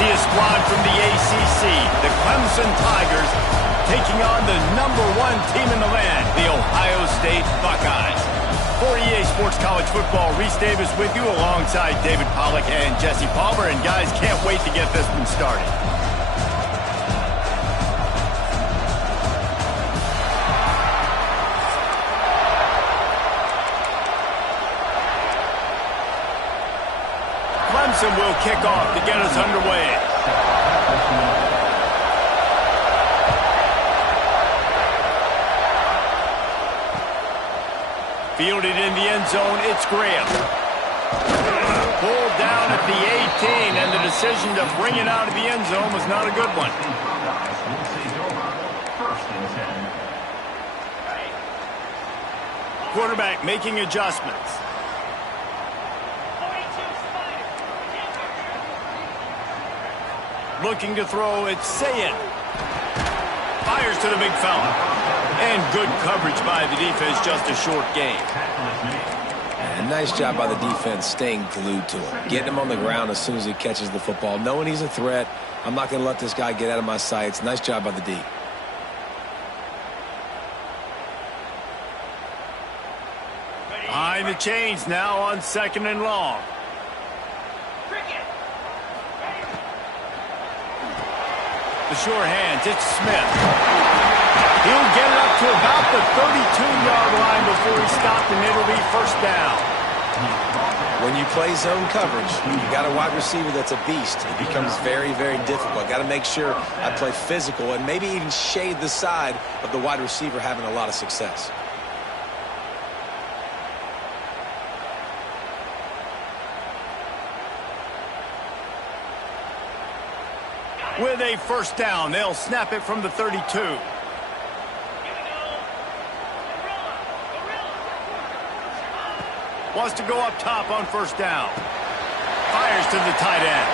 see a squad from the ACC, the Clemson Tigers, taking on the #1 team in the land, the Ohio State Buckeyes. For EA Sports College Football, Reese Davis with you alongside David Pollack and Jesse Palmer. And guys, can't wait to get this one started. Clemson will kick off to get us underway. Fielded in the end zone, it's Graham. Pulled down at the 18, and the decision to bring it out of the end zone was not a good one. Quarterback making adjustments. Looking to throw, it's Sayin. Fires to the big fella. And good coverage by the defense, just a short gain. And nice job by the defense staying glued to him. Getting him on the ground as soon as he catches the football. Knowing he's a threat, I'm not going to let this guy get out of my sights. Nice job by the D. Behind the chains now on 2nd and long. The sure hands, it's Smith. He'll get it up to about the 32-yard line before he stopped, and it'll be first down. When you play zone coverage, you got a wide receiver that's a beast. It becomes very, very difficult. Got to make sure I play physical and maybe even shade the side of the wide receiver having a lot of success. With a first down, they'll snap it from the 32. Wants to go up top on first down. Fires to the tight end.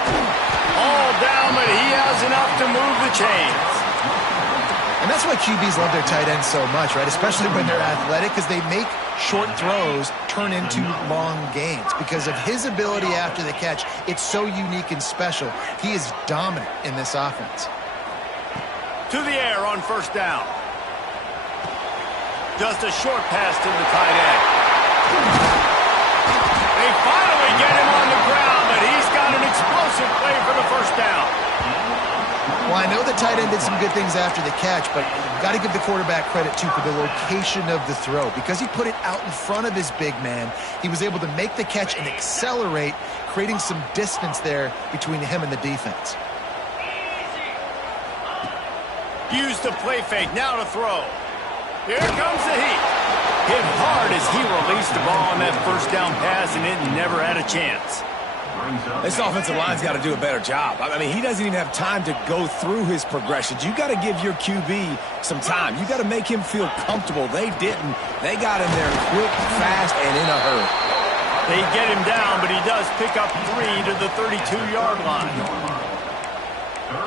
All down, but he has enough to move the chains. And that's why QBs love their tight ends so much, right? Especially when they're athletic, because they make short throws turn into long gains. Because of his ability after the catch, it's so unique and special. He is dominant in this offense. To the air on first down. Just a short pass to the tight end. They finally get him on the ground, but he's got an explosive play for the first down. Well, I know the tight end did some good things after the catch, but got to give the quarterback credit, too, for the location of the throw. Because he put it out in front of his big man, he was able to make the catch and accelerate, creating some distance there between him and the defense. Use the play fake, now to throw. Here comes the heat. Hit hard as he released the ball on that first down pass, and it never had a chance. This offensive line's got to do a better job. I mean, he doesn't even have time to go through his progressions. You got to give your QB some time. You got to make him feel comfortable. They didn't. They got him there quick, fast, and in a hurry. They get him down, but he does pick up 3 to the 32-yard line.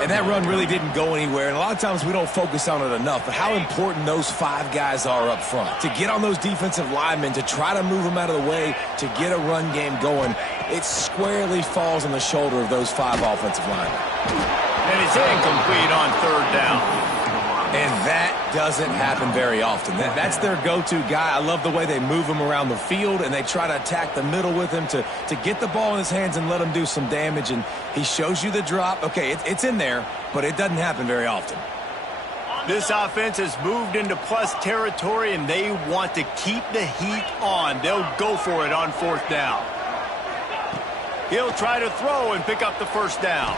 And that run really didn't go anywhere. And a lot of times we don't focus on it enough. But how important those 5 guys are up front. To get on those defensive linemen, to try to move them out of the way, to get a run game going, it squarely falls on the shoulder of those 5 offensive linemen. And it's incomplete on 3rd down. And that doesn't happen very often. That's their go-to guy. I love the way they move him around the field, and they try to attack the middle with him to get the ball in his hands and let him do some damage. And he shows you the drop. Okay, it's in there, but it doesn't happen very often. This offense has moved into plus territory, and they want to keep the heat on. They'll go for it on 4th down. He'll try to throw and pick up the first down.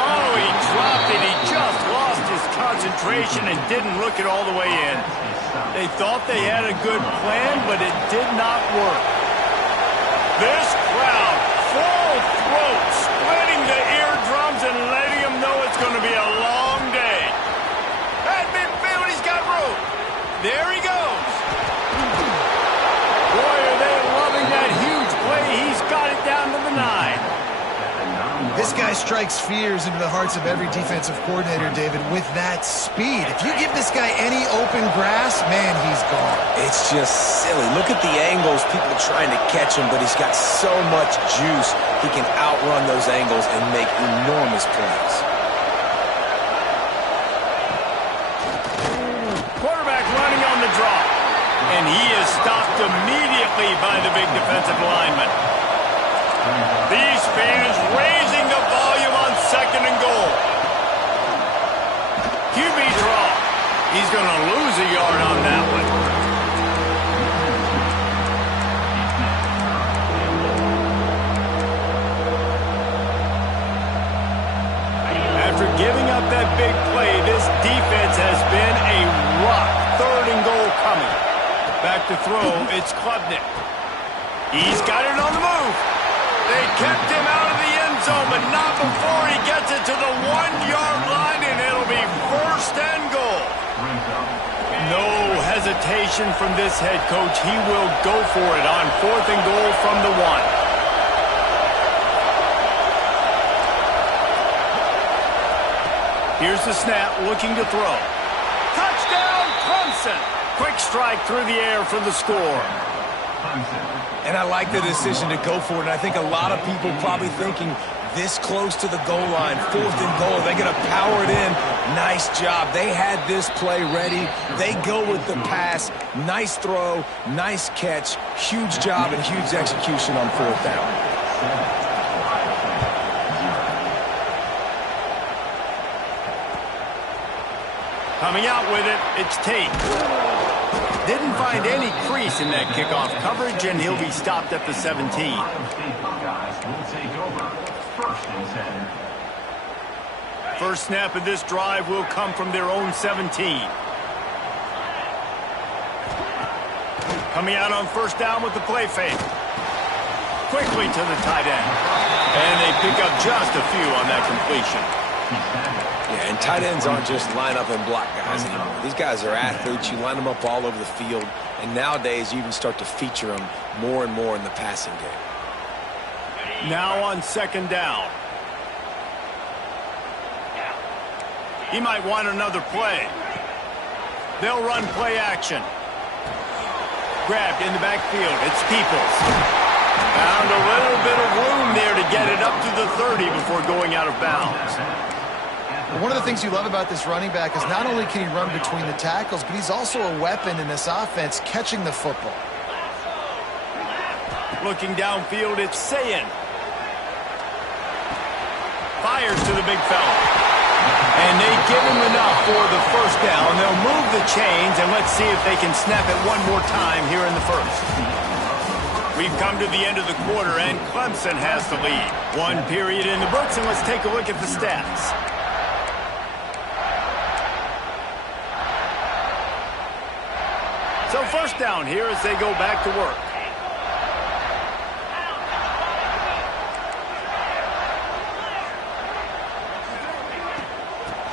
Oh, he dropped it. He just lost his concentration and didn't look it all the way in. They thought they had a good plan, but it did not work. This crowd, full throat, splitting the eardrums and letting them know it's going to be a long day. That midfield, he's got room. There he goes. Boy, are they loving that huge play. He's got it down to the 9. This guy strikes fears into the hearts of every defensive coordinator, David, with that speed. If you give this guy any open grass, man, he's gone. It's just silly. Look at the angles, people trying to catch him, but he's got so much juice. He can outrun those angles and make enormous plays. Quarterback running on the draw. And he is stopped immediately by the big defensive lineman. These fans raising the volume on 2nd and goal. QB draw. He's going to lose a yard on that one. After giving up that big play, this defense has been a rock. 3rd and goal coming. Back to throw, it's Klubnik. He's got it on the move. They kept him out of the end zone, but not before he gets it to the 1-yard line, and it'll be 1st and goal. No hesitation from this head coach. He will go for it on 4th and goal from the 1. Here's the snap, looking to throw. Touchdown, Clemson! Quick strike through the air for the score. And I like the decision to go for it. And I think a lot of people probably thinking this close to the goal line, 4th and goal, they're going to power it in. Nice job. They had this play ready. They go with the pass. Nice throw, nice catch. Huge job and huge execution on 4th down. Coming out with it, it's Tate. Didn't find any crease in that kickoff coverage, and he'll be stopped at the 17. First snap of this drive will come from their own 17. Coming out on 1st down with the play fake. Quickly to the tight end. And they pick up just a few on that completion. Yeah, and tight ends aren't just line up and block guys anymore. These guys are athletes. You line them up all over the field. And nowadays, you even start to feature them more and more in the passing game. Now on 2nd down. He might want another play. They'll run play action. Grabbed in the backfield. It's Peoples. Found a little bit of room there to get it up to the 30 before going out of bounds. One of the things you love about this running back is not only can he run between the tackles, but he's also a weapon in this offense catching the football. Looking downfield, it's Sayin. Fires to the big fella. And they give him enough for the 1st down. They'll move the chains, and let's see if they can snap it one more time here in the 1st. We've come to the end of the quarter, and Clemson has the lead. 1 period in the books, and let's take a look at the stats. So 1st down here as they go back to work.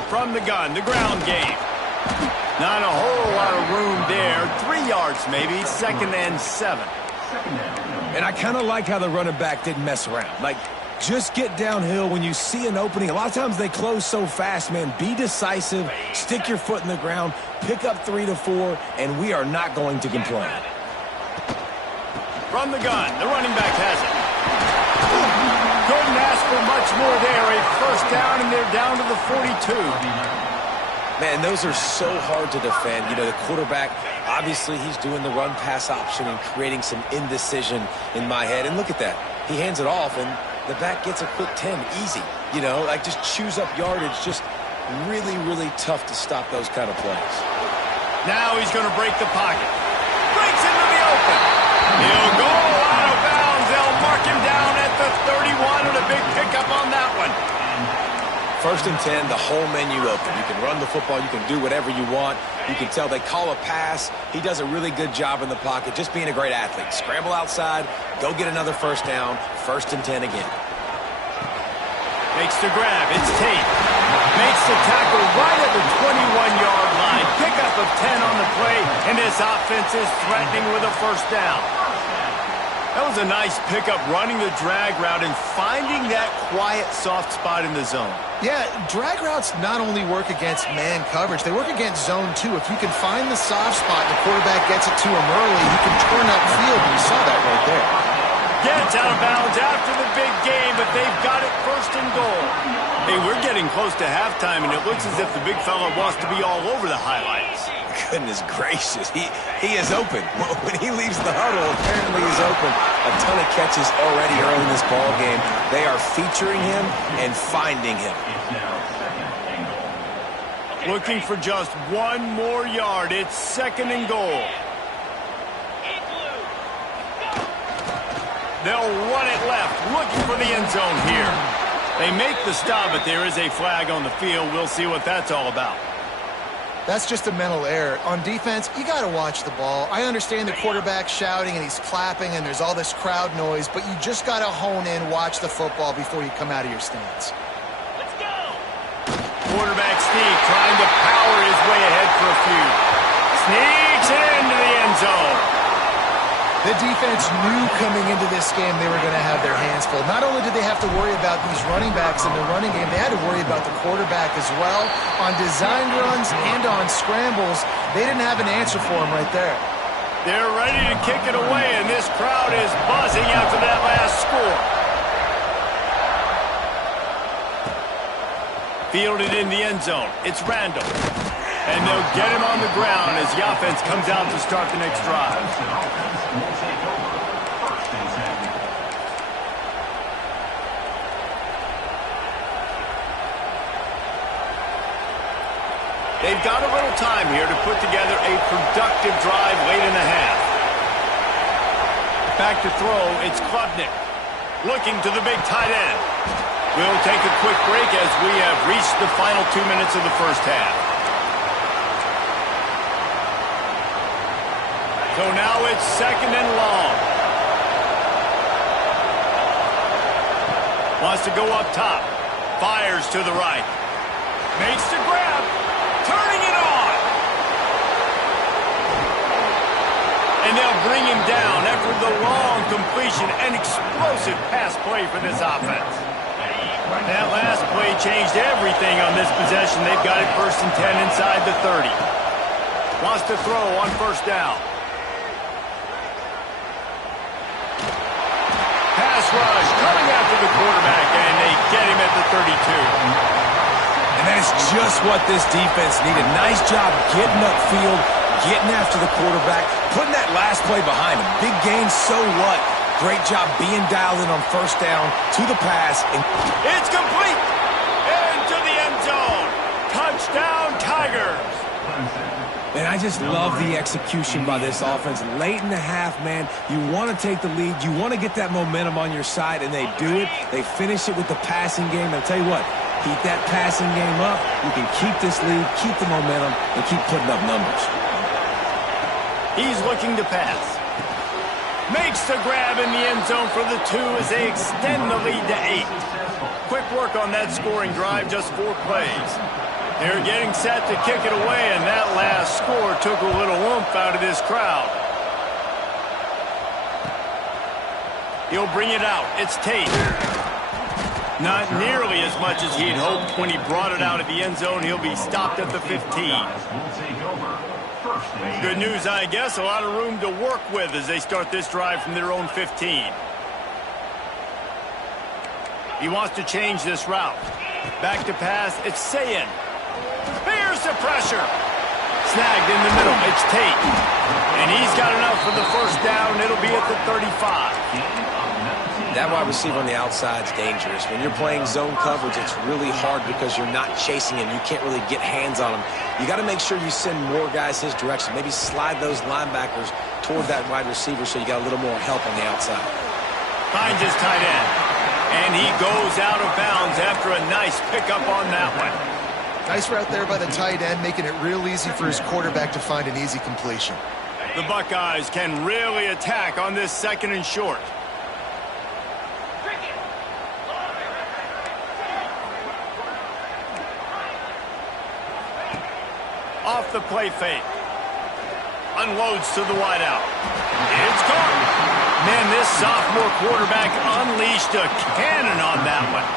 From the gun, the ground game. Not a whole lot of room there. 3 yards maybe, 2nd and 7. And I kind of like how the running back didn't mess around. Like, just get downhill when you see an opening. A lot of times they close so fast, man. Be decisive, stick your foot in the ground, pick up 3 to 4, and we are not going to complain. From the gun, the running back has it. Couldn't ask for much more there. A 1st down, and they're down to the 42. Man, those are so hard to defend. You know, the quarterback, obviously he's doing the run-pass option and creating some indecision in my head. And look at that. He hands it off, and the back gets a quick 10. Easy. You know, like just chews up yardage. Just really, really tough to stop those kind of plays. Now he's going to break the pocket. Breaks into the open. He'll go out of bounds. They'll mark him down at the 31, and a big pickup on that one. 1st and 10, the whole menu open. You can run the football. You can do whatever you want. You can tell they call a pass. He does a really good job in the pocket, just being a great athlete. Scramble outside, go get another 1st down, 1st and 10 again. Makes the grab. It's Tate. Makes the tackle right at the 21-yard line. Pickup of 10 on the play, and this offense is threatening with a 1st down. That was a nice pickup, running the drag route and finding that quiet, soft spot in the zone. Yeah, drag routes not only work against man coverage, they work against zone too. If you can find the soft spot and the quarterback gets it to him early, he can turn upfield, and you saw that right there. Gets out of bounds after the big game, but they've got it first and goal. Hey, we're getting close to halftime, and it looks as if the big fella wants to be all over the highlights. Goodness gracious, he is open. When he leaves the huddle, apparently he's open. A ton of catches already early in this ball game. They are featuring him and finding him. Looking for just one more yard. It's second and goal. They'll run it left, looking for the end zone here. They make the stop, but there is a flag on the field. We'll see what that's all about. That's just a mental error. On defense, you got to watch the ball. I understand the quarterback shouting and he's clapping and there's all this crowd noise, but you just got to hone in, watch the football before you come out of your stance. Let's go! Quarterback Steve trying to power his way ahead for a few. Sneaks it into the end zone. The defense knew coming into this game they were going to have their hands full. Not only did they have to worry about these running backs in the running game, they had to worry about the quarterback as well. On designed runs and on scrambles, they didn't have an answer for him right there. They're ready to kick it away, and this crowd is buzzing after that last score. Fielded in the end zone. It's Randall. And they'll get him on the ground as the offense comes out to start the next drive. They've got a little time here to put together a productive drive late in the half. Back to throw, it's Klubnik. Looking to the big tight end. We'll take a quick break as we have reached the final 2 minutes of the first half. So now it's second and long. Wants to go up top. Fires to the right. Makes the grab. Turning it on. And they'll bring him down after the long completion. An explosive pass play for this offense. That last play changed everything on this possession. They've got it first and 10 inside the 30. Wants to throw on first down. Pass rush coming after the quarterback, and they get him at the 32. And that is just what this defense needed. Nice job getting upfield, getting after the quarterback, putting that last play behind him. Big gain, so what? Great job being dialed in on first down to the pass. And it's complete! Into the end zone. Touchdown, Tigers! And I just love the execution by this offense. Late in the half, man, you want to take the lead. You want to get that momentum on your side, and they do it. They finish it with the passing game. And I'll tell you what, keep that passing game up. You can keep this lead, keep the momentum, and keep putting up numbers. He's looking to pass. Makes the grab in the end zone for the 2 as they extend the lead to 8. Quick work on that scoring drive, just 4 plays. They're getting set to kick it away, and that last score took a little oomph out of this crowd. He'll bring it out. It's Tate. Not nearly as much as he'd hoped when he brought it out of the end zone. He'll be stopped at the 15. Good news, I guess. A lot of room to work with as they start this drive from their own 15. He wants to change this route. Back to pass. It's Sayin. Here's the pressure. Snagged in the middle. It's Tate. And he's got enough for the first down. It'll be at the 35. That wide receiver on the outside is dangerous. When you're playing zone coverage, it's really hard because you're not chasing him. You can't really get hands on him. You got to make sure you send more guys his direction. Maybe slide those linebackers toward that wide receiver so you got a little more help on the outside. Finds his tight end. And he goes out of bounds after a nice pickup on that one. Nice route there by the tight end, making it real easy for his quarterback to find an easy completion. The Buckeyes can really attack on this second and short. Off the play fake. Unloads to the wideout. It's gone. Man, this sophomore quarterback unleashed a cannon on that one.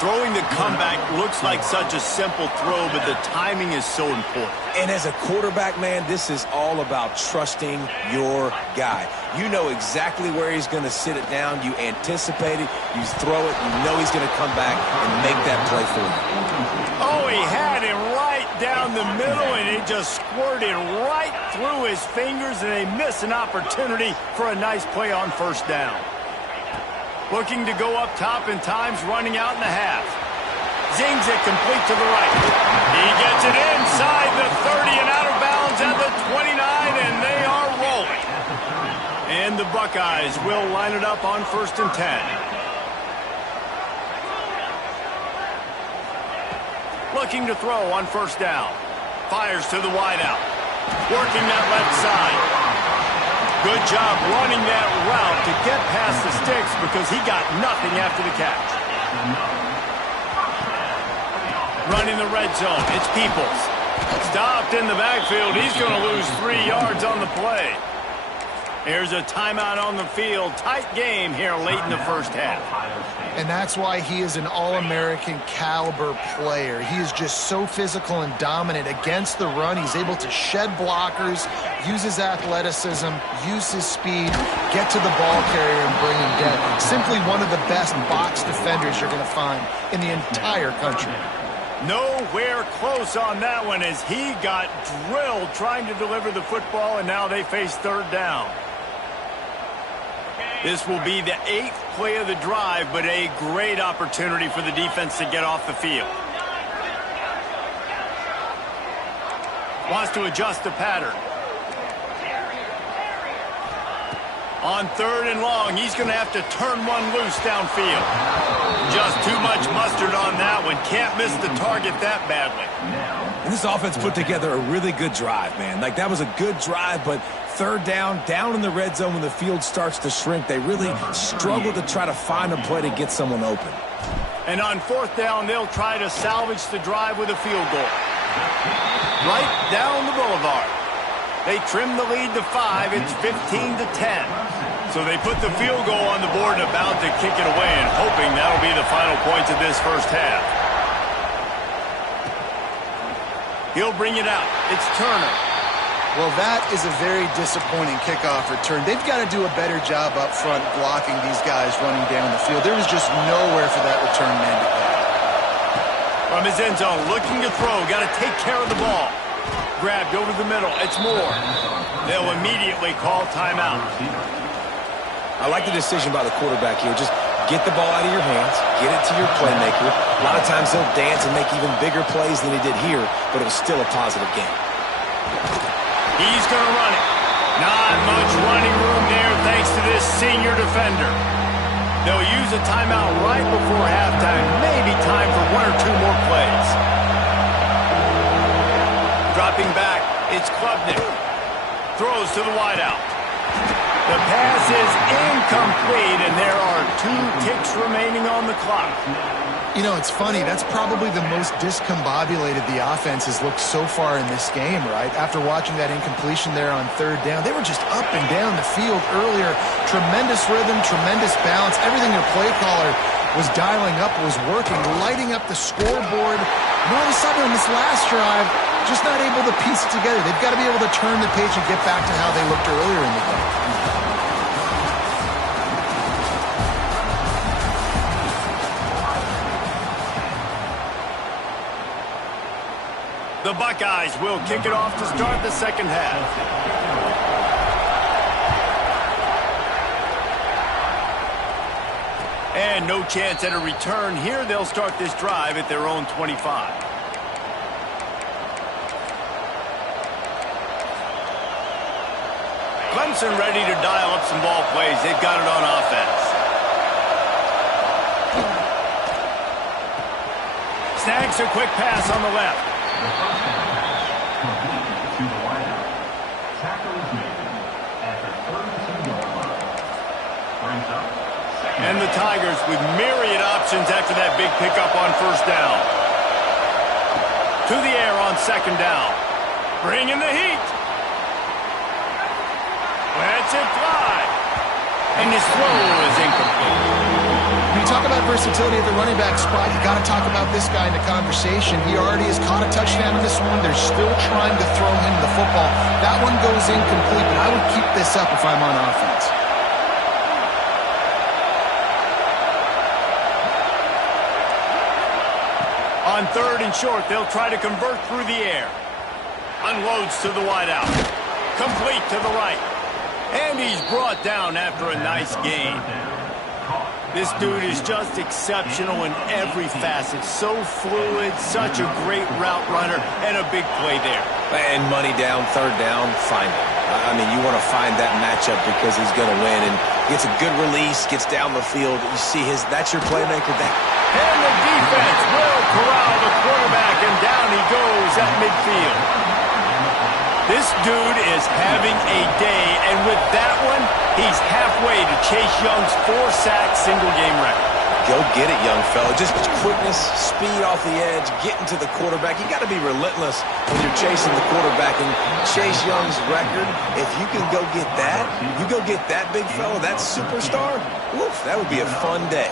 Throwing the comeback looks like such a simple throw, but the timing is so important. And as a quarterback, man, this is all about trusting your guy. You know exactly where he's going to sit it down. You anticipate it. You throw it. You know he's going to come back and make that play for you. Oh, he had him right down the middle, and it just squirted right through his fingers, and they miss an opportunity for a nice play on first down. Looking to go up top in times, running out in the half. Zings it complete to the right. He gets it inside the 30 and out of bounds at the 29, and they are rolling. And the Buckeyes will line it up on 1st and 10. Looking to throw on first down. Fires to the wideout. Working that left side. Good job running that route to get past the sticks because he got nothing after the catch. Running the red zone. It's Peoples. Stopped in the backfield. He's going to lose 3 yards on the play. Here's a timeout on the field. Tight game here late in the first half. And that's why he is an All-American caliber player. He is just so physical and dominant against the run. He's able to shed blockers, use his athleticism, use his speed, get to the ball carrier and bring him down. Simply one of the best box defenders you're going to find in the entire country. Nowhere close on that one as he got drilled trying to deliver the football, and now they face third down. This will be the 8th play of the drive, but a great opportunity for the defense to get off the field. Wants to adjust the pattern. On 3rd and long, he's going to have to turn one loose downfield. Just too much mustard on that one. Can't miss the target that badly. And this offense put together a really good drive, man. Like, that was a good drive, but third down in the red zone when the field starts to shrink, they really struggle to try to find a play to get someone open. And on 4th down, they'll try to salvage the drive with a field goal. Right down the boulevard. They trim the lead to 5. It's 15-10. So they put the field goal on the board and about to kick it away and hoping that'll be the final points of this first half. He'll bring it out. It's Turner. Well, that is a very disappointing kickoff return. They've got to do a better job up front blocking these guys running down the field. There was just nowhere for that return man to go. From his end zone, looking to throw. Got to take care of the ball. Grabbed over the middle. It's Moore. They'll immediately call timeout. I like the decision by the quarterback here. Just get the ball out of your hands, get it to your playmaker. A lot of times he'll dance and make even bigger plays than he did here, but it was still a positive game. He's going to run it. Not much running room there thanks to this senior defender. They'll use a timeout right before halftime. Maybe time for 1 or 2 more plays. Dropping back, it's Klubnik. Throws to the wideout. The pass is incomplete, and there are 2 ticks remaining on the clock. You know, it's funny. That's probably the most discombobulated the offense has looked so far in this game, right? After watching that incompletion there on 3rd down, they were just up and down the field earlier. Tremendous rhythm, tremendous balance. Everything their play caller was dialing up was working, lighting up the scoreboard. And all of a sudden on this last drive, just not able to piece it together. They've got to be able to turn the page and get back to how they looked earlier in the game. The Buckeyes will kick it off to start the second half. And no chance at a return here. They'll start this drive at their own 25. Clemson ready to dial up some ball plays. They've got it on offense. Snags a quick pass on the left. And the Tigers with myriad options after that big pickup on first down. To the air on second down. Bringing the heat. Lets it fly. And his throw is incomplete. When you talk about versatility at the running back spot, you got to talk about this guy in the conversation. He already has caught a touchdown in this one. They're still trying to throw him the football. That one goes incomplete, but I would keep this up if I'm on offense. On 3rd and short, they'll try to convert through the air. Unloads to the wideout. Complete to the right. And he's brought down after a nice gain. This dude is just exceptional in every facet. So fluid, such a great route runner, and a big play there. And money down, 3rd down, find him. I mean, you want to find that matchup because he's going to win. And gets a good release, gets down the field. You see that's your playmaker. And the defense will corral the quarterback, and down he goes at midfield. This dude is having a day, and with that one, he's halfway to Chase Young's 4-sack single-game record. Go get it, young fella. Just quickness, speed off the edge, getting to the quarterback. You got to be relentless when you're chasing the quarterback. And Chase Young's record, if you can go get that, you go get that big fella, that superstar, woof, that would be a fun day.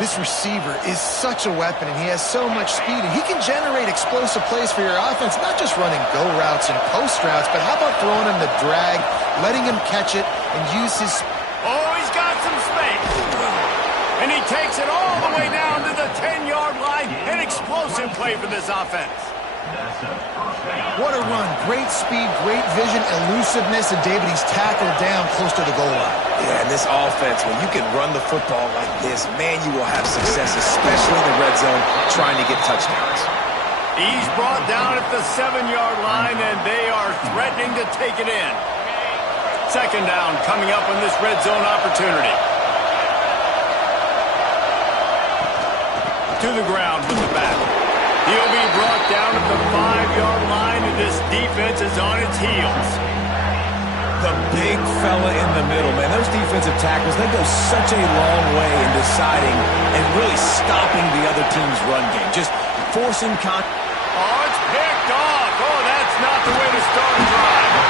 This receiver is such a weapon, and he has so much speed, and he can generate explosive plays for your offense, not just running go routes and post routes, but how about throwing him the drag, letting him catch it, and use his... Oh, he's got some space. And he takes it all the way down to the 10-yard line. An explosive play for this offense. What a run. Great speed, great vision, elusiveness, and David, he's tackled down close to the goal line. Yeah, and this offense, when you can run the football like this, man, you will have success, especially in the red zone, trying to get touchdowns. He's brought down at the 7-yard line, and they are threatening to take it in. 2nd down coming up on this red zone opportunity. To the ground with the back. He'll be brought down at the 5-yard line, and this defense is on its heels. The big fella in the middle, man. Those defensive tackles, they go such a long way in deciding and really stopping the other team's run game. Just forcing Oh, it's picked off. Oh, that's not the way to start a drive.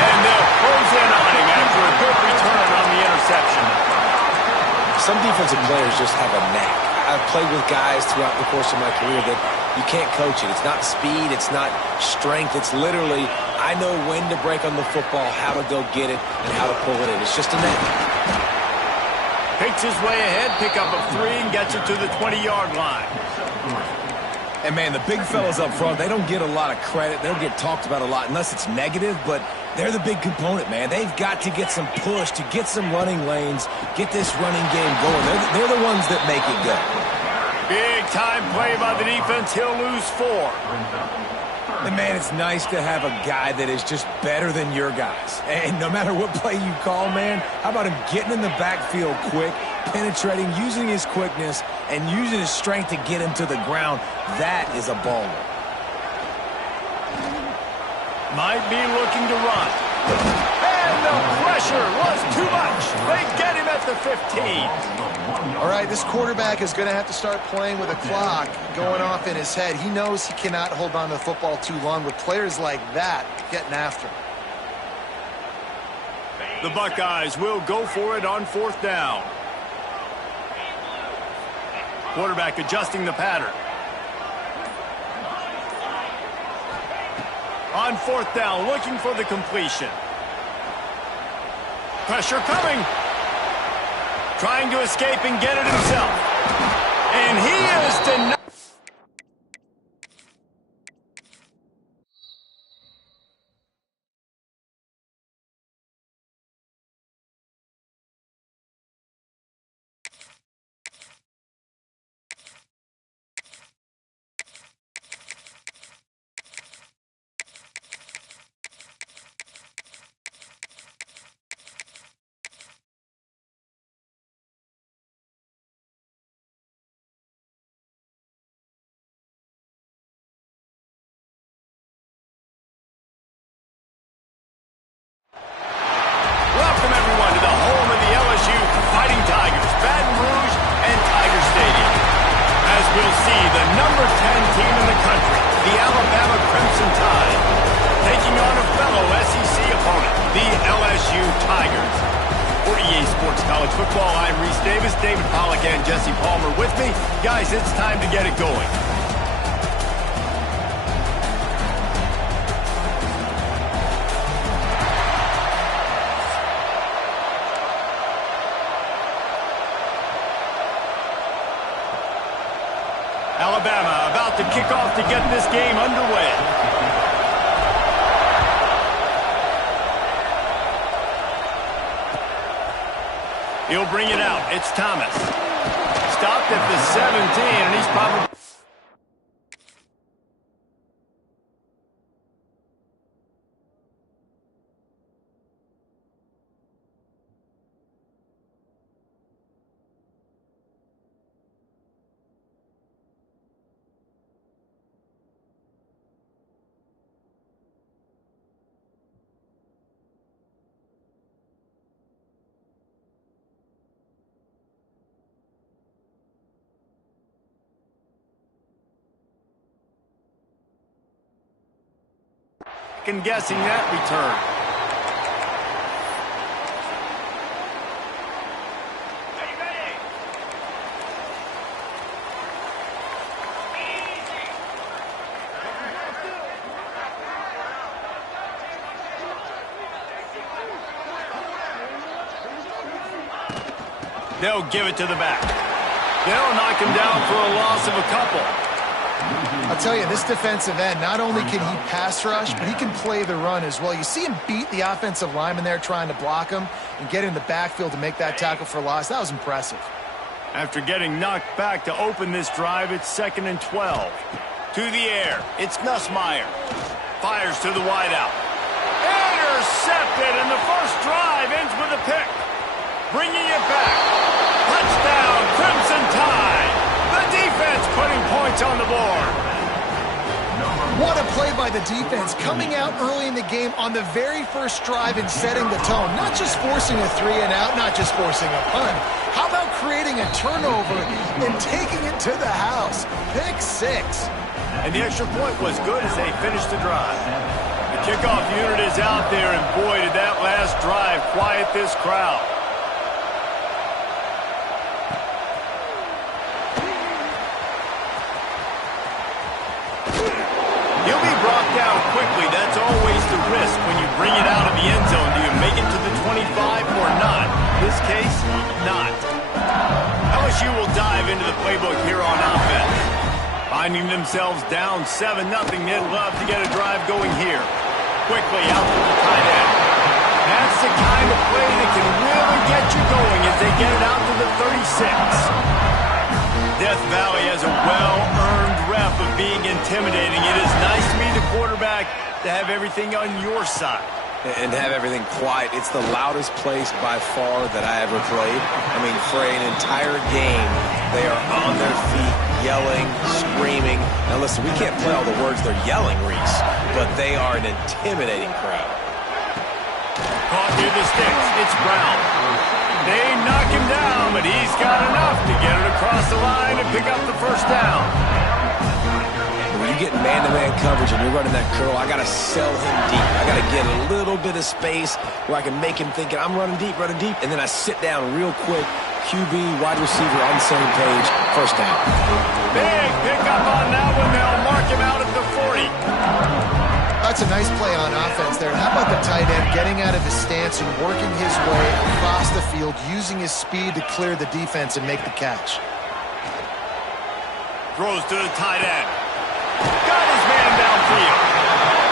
And they'll close in on him after a good return on the interception. Some defensive players just have a knack. I've played with guys throughout the course of my career that you can't coach it. It's not speed. It's not strength. It's literally, I know when to break on the football, how to go get it, and how to pull it in. It's just a knack. Picks his way ahead, pickup of 3, and gets it to the 20-yard line. And, man, the big fellas up front, they don't get a lot of credit. They don't get talked about a lot unless it's negative, but they're the big component, man. They've got to get some push, to get some running lanes, get this running game going. They're the ones that make it go. Big-time play by the defense. He'll lose 4. And, man, it's nice to have a guy that is just better than your guys. And no matter what play you call, man, how about him getting in the backfield quick, penetrating, using his quickness, and using his strength to get him to the ground. That is a baller. Might be looking to run. And the pressure was too much. They get him at the 15. All right, this quarterback is going to have to start playing with a clock going off in his head. He knows he cannot hold on to the football too long with players like that getting after him. The Buckeyes will go for it on 4th down. Quarterback adjusting the pattern. On 4th down, looking for the completion. Pressure coming. Trying to escape and get it himself. And he is denied. EA Sports College Football. I'm Reese Davis, David Pollack, and Jesse Palmer with me. Guys, it's time to get it going. Alabama about to kick off to get this game underway. He'll bring it out. It's Thomas. Stopped at the 17, and he's probably... And guessing that return. They'll give it to the back. They'll knock him down for a loss of a couple. I'll tell you, this defensive end, not only can he pass rush, but he can play the run as well. You see him beat the offensive lineman there trying to block him and get in the backfield to make that tackle for loss. That was impressive. After getting knocked back to open this drive, it's 2nd and 12. To the air, it's Nussmeier. Fires to the wideout. Intercepted, and the first drive ends with a pick. Bringing it back. Touchdown, Crimson Tide. The defense putting points on the board. What a play by the defense, coming out early in the game on the very first drive and setting the tone. Not just forcing a 3-and-out, not just forcing a punt. How about creating a turnover and taking it to the house? Pick 6. And the extra point was good as they finished the drive. The kickoff unit is out there, and boy, did that last drive quiet this crowd. Quickly, that's always the risk when you bring it out of the end zone. Do you make it to the 25 or not? In this case, not. LSU will dive into the playbook here on offense. Finding themselves down 7-0, they'd love to get a drive going here. Quickly out to the tight end. That's the kind of play that can really get you going as they get it out to the 36. Death Valley has a well-earned rep of being intimidating. It is nice to be the quarterback to have everything on your side. And have everything quiet. It's the loudest place by far that I ever played. I mean, for an entire game, they are on their feet, yelling, screaming. Now listen, we can't play all the words they're yelling, Reese, but they are an intimidating crowd. Caught near the sticks. It's Brown. They knock him down, but he's got enough to get it across the line and pick up the first down. When you get man-to-man coverage and you're running that curl, I got to sell him deep. I got to get a little bit of space where I can make him think I'm running deep, and then I sit down real quick. QB, wide receiver on the same page. First down. Big pickup on that one. They'll mark him out at the 40. That's a nice play on offense there. How about the tight end getting out of his stance and working his way across the field, using his speed to clear the defense and make the catch. Throws to the tight end. Got his man downfield.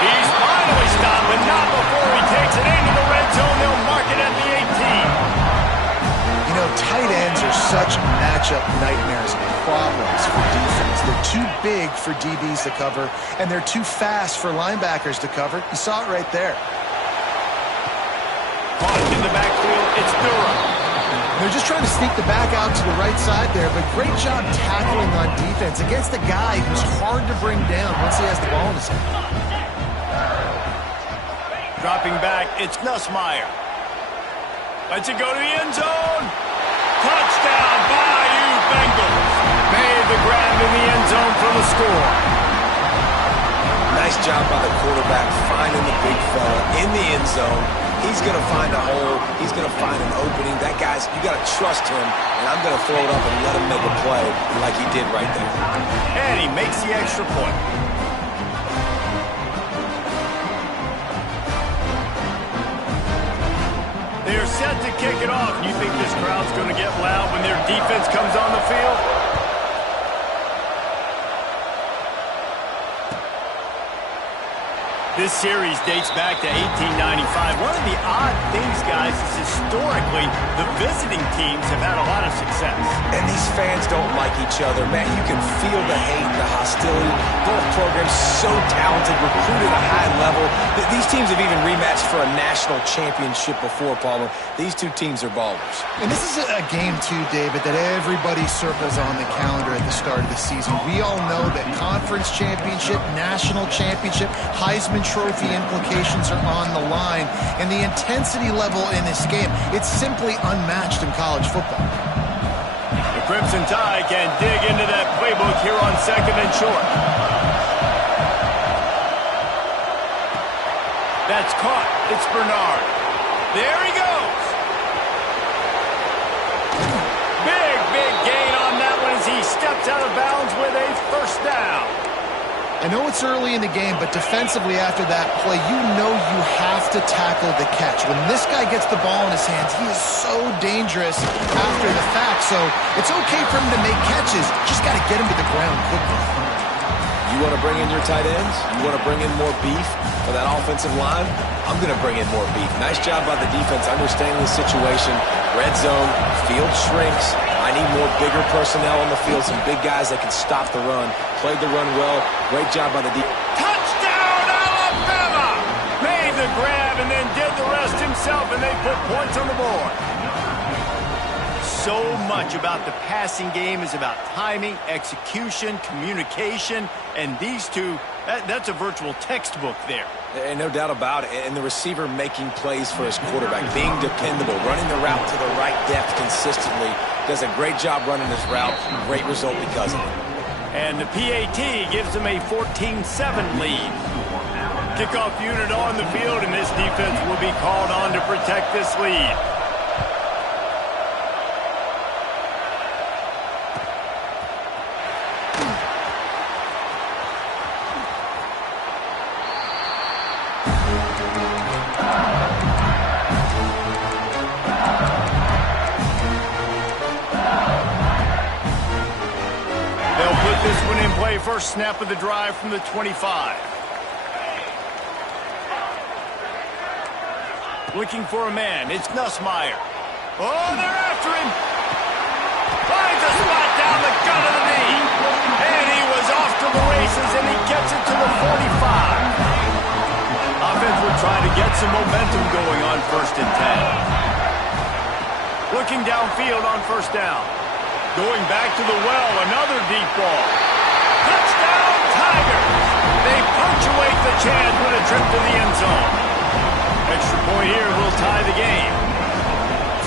He's finally stopped, but not before he takes it into the red zone. They'll mark it at the 18. You know, tight ends are such matchup nightmares and problems for defense. They're too big for DBs to cover, and they're too fast for linebackers to cover. You saw it right there. Caught in the backfield, it's Durham. They're just trying to sneak the back out to the right side there, but great job tackling on defense against a guy who's hard to bring down once he has the ball in his hand. Dropping back, it's Nussmeier. Lets it go to the end zone. Touchdown, Bayou Bengals. Made the grab in the end zone for the score. Nice job by the quarterback finding the big fella in the end zone He's going to find a hole. He's going to find an opening. That guy's, you got to trust him, and I'm going to throw it up and let him make a play like he did right there. And he makes the extra point. They're set to kick it off. You think this crowd's going to get loud when their defense comes on the field? This series dates back to 1895. One of the odd things, guys, is historically the visiting teams have had a lot of success. And these fans don't like each other. Man, you can feel the hate, the hostility. Both programs so talented, recruited at a high level. These teams have even rematched for a national championship before, Palmer. These two teams are ballers. And this is a game, too, David, that everybody circles on the calendar at the start of the season. We all know that conference championship, national championship, Heisman Trophy implications are on the line, and the intensity level in this game, it's simply unmatched in college football. The Crimson Tide can dig into that playbook here on 2nd and short. That's caught. It's Bernard. There he goes. Big gain on that one as he steps out of bounds with a first down. I know it's early in the game, but defensively after that play, you know you have to tackle the catch. When this guy gets the ball in his hands, he is so dangerous after the fact. So it's okay for him to make catches. Just got to get him to the ground quickly. You want to bring in your tight ends? You want to bring in more beef for that offensive line? I'm going to bring in more beef. Nice job by the defense understanding the situation. Red zone, field shrinks. I need more bigger personnel on the field, some big guys that can stop the run. Played the run well. Great job by the defense. Touchdown, Alabama! Made the grab and then did the rest himself, and they put points on the board. So much about the passing game is about timing, execution, communication, and these two, that's a virtual textbook there. And no doubt about it. And the receiver making plays for his quarterback, being dependable, running the route to the right depth consistently. Does a great job running his route. Great result because of it. And the PAT gives them a 14-7 lead. Kickoff unit on the field, and this defense will be called on to protect this lead. First snap of the drive from the 25. Looking for a man. It's Nussmeier. Oh, they're after him. Finds a spot down the gut of the knee. And he was off to the races, and he gets it to the 45. Offense will try to get some momentum going on 1st and 10. Looking downfield on 1st down. Going back to the well, another deep ball. Touchdown, Tigers! They punctuate the chance with a trip to the end zone. Extra point here will tie the game.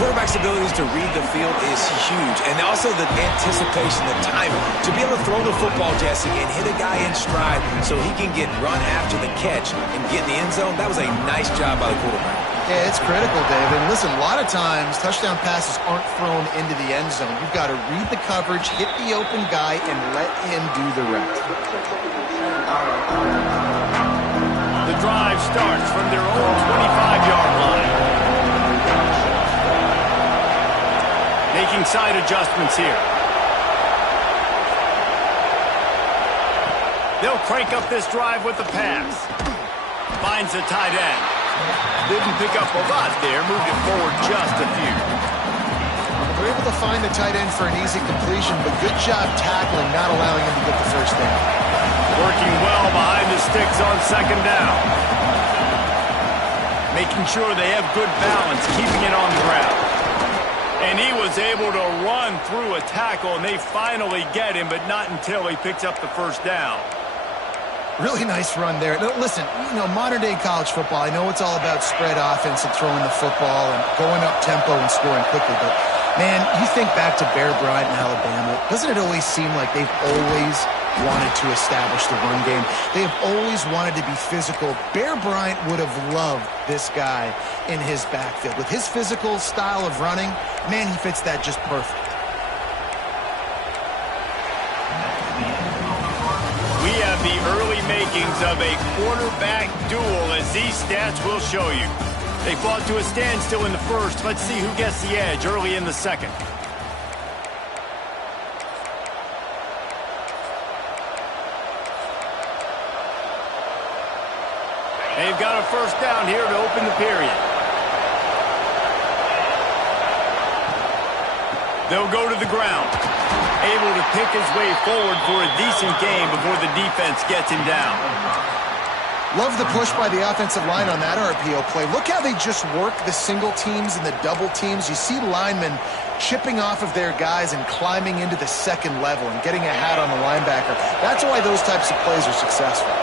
Quarterback's abilities to read the field is huge. And also the anticipation, the timing. To be able to throw the football, Jesse, and hit a guy in stride so he can get run after the catch and get in the end zone, that was a nice job by the quarterback. Yeah, it's critical, David. Listen, a lot of times touchdown passes aren't thrown into the end zone. You've got to read the coverage, hit the open guy, and let him do the rest. The drive starts from their own 25-yard line. Making side adjustments here. They'll crank up this drive with the pass. Finds the tight end. Didn't pick up a lot there, moved it forward just a few. They're able to find the tight end for an easy completion, but good job tackling, not allowing him to get the first down. Working well behind the sticks on 2nd down. Making sure they have good balance, keeping it on the ground. And he was able to run through a tackle, and they finally get him, but not until he picks up the first down. Really nice run there. Now, listen, you know, modern-day college football, I know it's all about spread offense and throwing the football and going up tempo and scoring quickly, but Man, you think back to Bear Bryant in Alabama, doesn't it always seem like they've always wanted to establish the run game? They have always wanted to be physical. Bear Bryant would have loved this guy in his backfield. With his physical style of running, man, he fits that just perfect. We have the early makings of a quarterback duel, as these stats will show you. They fought to a standstill in the first. Let's see who gets the edge early in the second. They've got a first down here to open the period. They'll go to the ground. Able to pick his way forward for a decent gain before the defense gets him down. Love the push by the offensive line on that RPO play. Look how they just work the single teams and the double teams. You see linemen chipping off of their guys and climbing into the second level and getting a hat on the linebacker. That's why those types of plays are successful.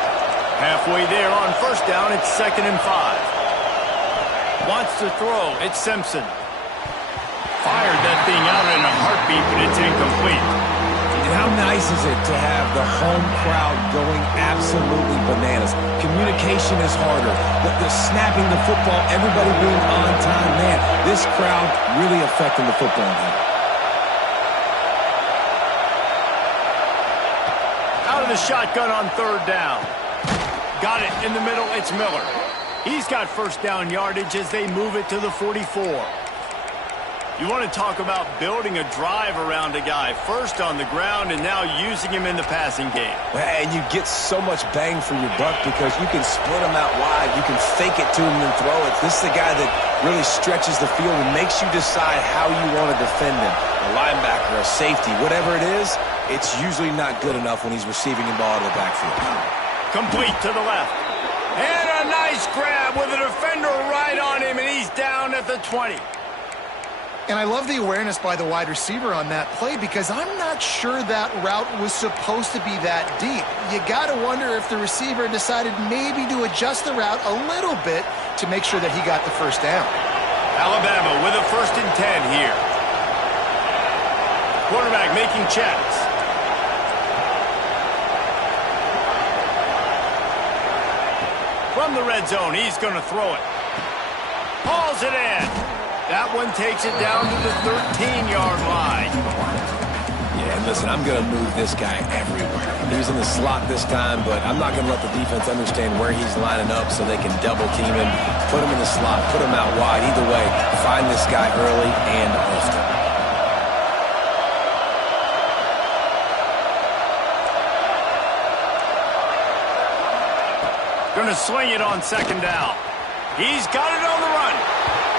Halfway there on first down, it's 2nd and 5. Wants to throw, it's Simpson. Fired that thing out in a heartbeat, but it's incomplete. And how nice is it to have the home crowd going absolutely bananas? Communication is harder. The snapping the football, everybody being on time. Man, this crowd really affecting the football game. Out of the shotgun on 3rd down. Got it in the middle, it's Miller. He's got first down yardage as they move it to the 44. You want to talk about building a drive around a guy. First on the ground and now using him in the passing game. And you get so much bang for your buck because you can split him out wide. You can fake it to him and throw it. This is the guy that really stretches the field and makes you decide how you want to defend him. A linebacker, a safety, whatever it is, it's usually not good enough when he's receiving the ball out of the backfield. Complete to the left. And a nice grab with a defender right on him, and he's down at the 20. And I love the awareness by the wide receiver on that play because I'm not sure that route was supposed to be that deep. You got to wonder if the receiver decided maybe to adjust the route a little bit to make sure that he got the first down. Alabama with a 1st and 10 here. Quarterback making checks. From the red zone, he's going to throw it. Hauls it in. That one takes it down to the 13-yard line. Yeah, and listen, I'm going to move this guy everywhere. He was in the slot this time, but I'm not going to let the defense understand where he's lining up so they can double team him, put him in the slot, put him out wide. Either way, find this guy early and often. Going to swing it on 2nd down. He's got it on the run.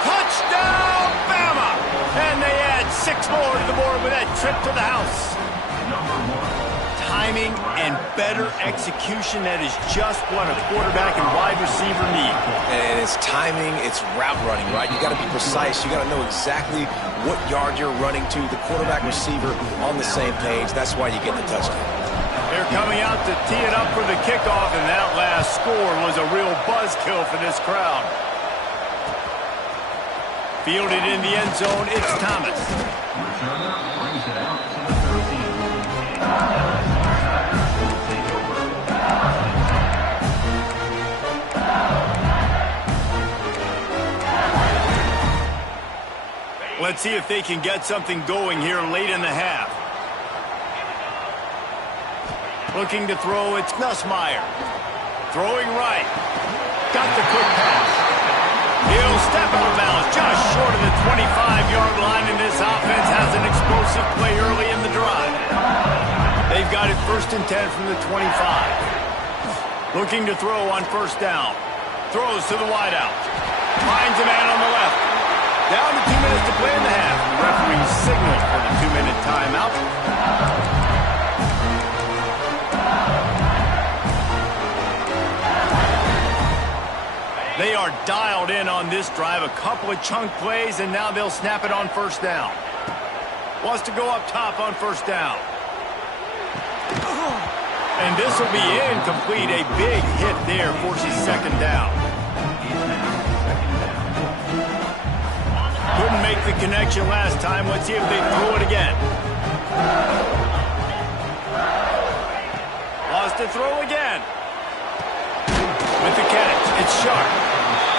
Touchdown, Bama! And they add 6 more to the board with that trip to the house. Timing and better execution, that is just what a quarterback and wide receiver need. And it's timing, it's route running, right? You got to be precise. You got to know exactly what yard you're running to. The quarterback receiver on the same page. That's why you get the touchdown. They're coming out to tee it up for the kickoff, and that last score was a real buzzkill for this crowd. Fielded in the end zone, it's Thomas. Let's see if they can get something going here late in the half. Looking to throw, it's Nussmeier. Throwing right. Got the quick pass. He'll step out of bounds just short of the 25-yard line, and this offense has an explosive play early in the drive. They've got it 1st and 10 from the 25. Looking to throw on 1st down. Throws to the wideout. Finds a man on the left. Down to 2 minutes to play in the half. The referee signaled for the 2-minute timeout. They are dialed in on this drive. A couple of chunk plays, and now they'll snap it on 1st down. Wants to go up top on 1st down. And this will be incomplete. A big hit there forces 2nd down. Couldn't make the connection last time. Let's see if they throw it again. Lost to throw again. With the catch, it's sharp.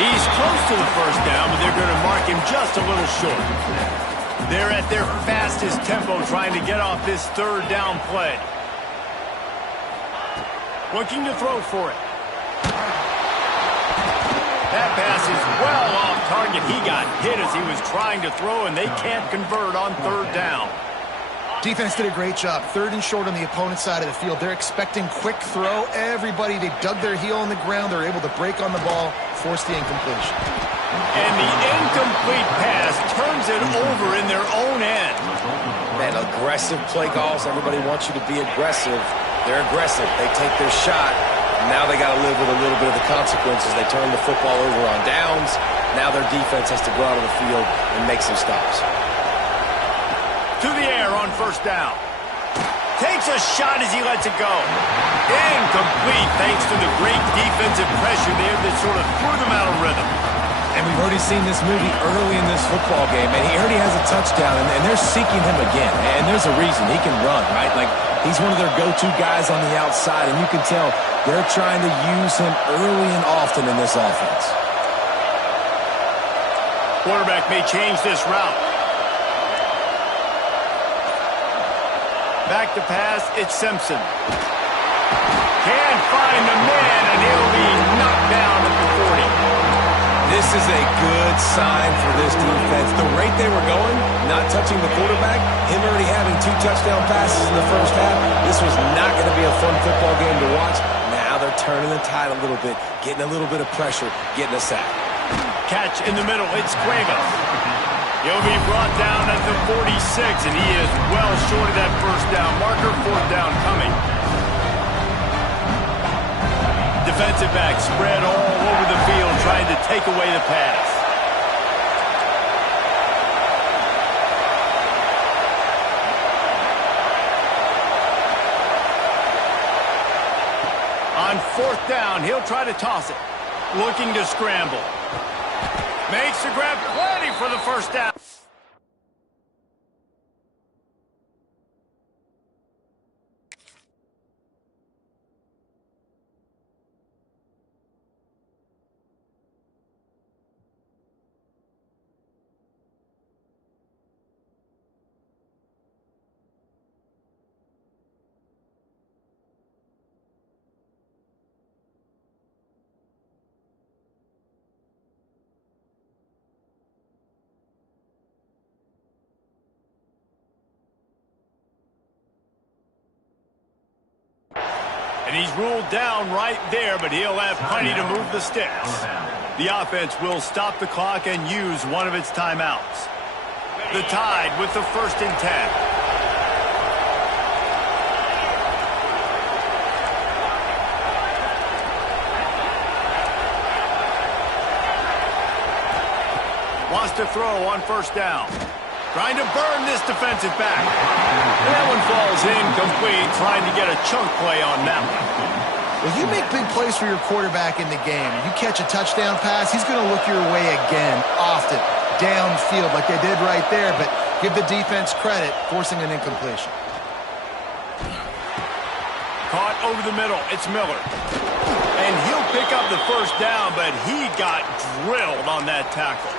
He's close to the first down, but they're going to mark him just a little short. They're at their fastest tempo trying to get off this third down play. Looking to throw for it. That pass is well off target. He got hit as he was trying to throw, and they can't convert on third down. Defense did a great job. Third and short on the opponent's side of the field. They're expecting quick throw. Everybody, they dug their heel on the ground. They're able to break on the ball, force the incompletion. And the incomplete pass turns it over in their own end. Man, aggressive play calls. Everybody wants you to be aggressive. They're aggressive. They take their shot. Now they got to live with a little bit of the consequences. They turn the football over on downs. Now their defense has to go out on the field and make some stops. To the air on first down. Takes a shot as he lets it go. Incomplete thanks to the great defensive pressure there that sort of threw them out of rhythm. And we've already seen this movie early in this football game, and he already has a touchdown, and they're seeking him again. And there's a reason. He can run, right? Like, he's one of their go-to guys on the outside, and you can tell they're trying to use him early and often in this offense. Quarterback may change this route. Back to pass, it's Simpson. Can't find the man, and he'll be knocked down at the 40. This is a good sign for this defense. The rate they were going, not touching the quarterback, him already having 2 touchdown passes in the first half, this was not going to be a fun football game to watch. Now they're turning the tide a little bit, getting a little bit of pressure, getting a sack. Catch in the middle, it's Cuevas. He'll be brought down at the 46, and he is well short of that first down marker. Fourth down coming. Defensive back spread all over the field trying to take away the pass. On fourth down, he'll try to toss it. Looking to scramble. Makes the grab, plenty for the first down. And he's ruled down right there, but he'll have plenty to move the sticks. The offense will stop the clock and use one of its timeouts. The Tide with the 1st and 10. Wants to throw on first down. Trying to burn this defensive back. And that one falls incomplete, trying to get a chunk play on that one. Well, you make big plays for your quarterback in the game. You catch a touchdown pass, he's going to look your way again, often, downfield like they did right there, but give the defense credit, forcing an incompletion. Caught over the middle, it's Miller. And he'll pick up the first down, but he got drilled on that tackle.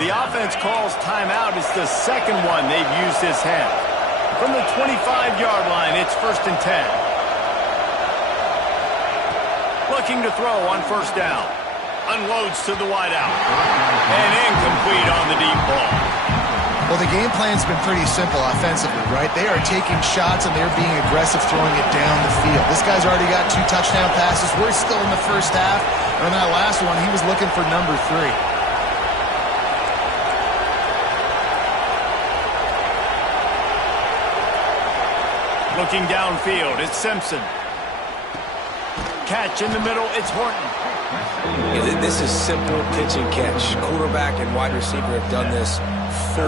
The offense calls timeout. It's the second one they've used this half. From the 25-yard line, it's 1st and 10. Looking to throw on first down. Unloads to the wideout. And incomplete on the deep ball. Well, the game plan's been pretty simple offensively, right? They are taking shots and they're being aggressive throwing it down the field. This guy's already got 2 touchdown passes. We're still in the first half. And on that last one, he was looking for number 3. Looking downfield, it's Simpson. Catch in the middle, it's Horton. Yeah, this is simple pitch and catch. Quarterback and wide receiver have done this 4